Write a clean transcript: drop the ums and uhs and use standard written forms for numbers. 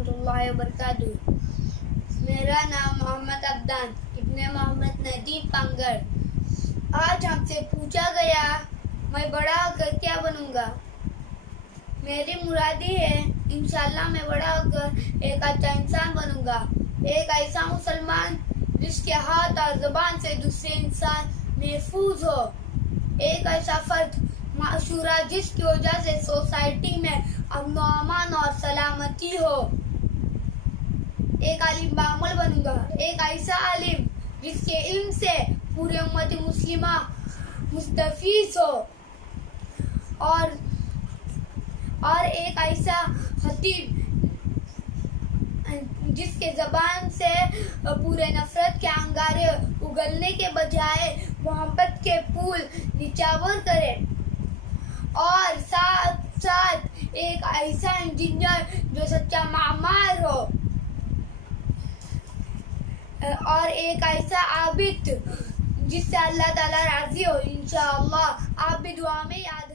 रहमतुल्लाहि व बरकातुहू। मेरा नाम मोहम्मद अब्दान इब्ने मोहम्मद नदीम पांगर। आज हमसे पूछा गया मैं बड़ा होकर क्या बनूंगा। मेरी मुरादी है इंशाअल्लाह मैं बड़ा होकर एक अच्छा इंसान बनूंगा, एक ऐसा मुसलमान जिसके हाथ और जुबान से दूसरे इंसान महफूज हो, एक ऐसा फर्द माशूरा जिसकी वजह से सोसाइटी में अमन व अमान और सलामती हो। एक आलिम बामल बनूंगा, एक ऐसा आलिम जिसके इल्म से पूरे उम्मत मुस्लिमा मुस्तफीज हो, और एक ऐसा खतीब जिसके जबान से पूरे नफरत के अंगारे उगलने के बजाय मोहब्बत के फूल निछावर करे, और साथ साथ एक ऐसा इंजीनियर जो सच्चा मामार हो, और एक ऐसा आबिद जिससे अल्लाह ताला राजी हो। इंशाअल्लाह आप भी दुआ में याद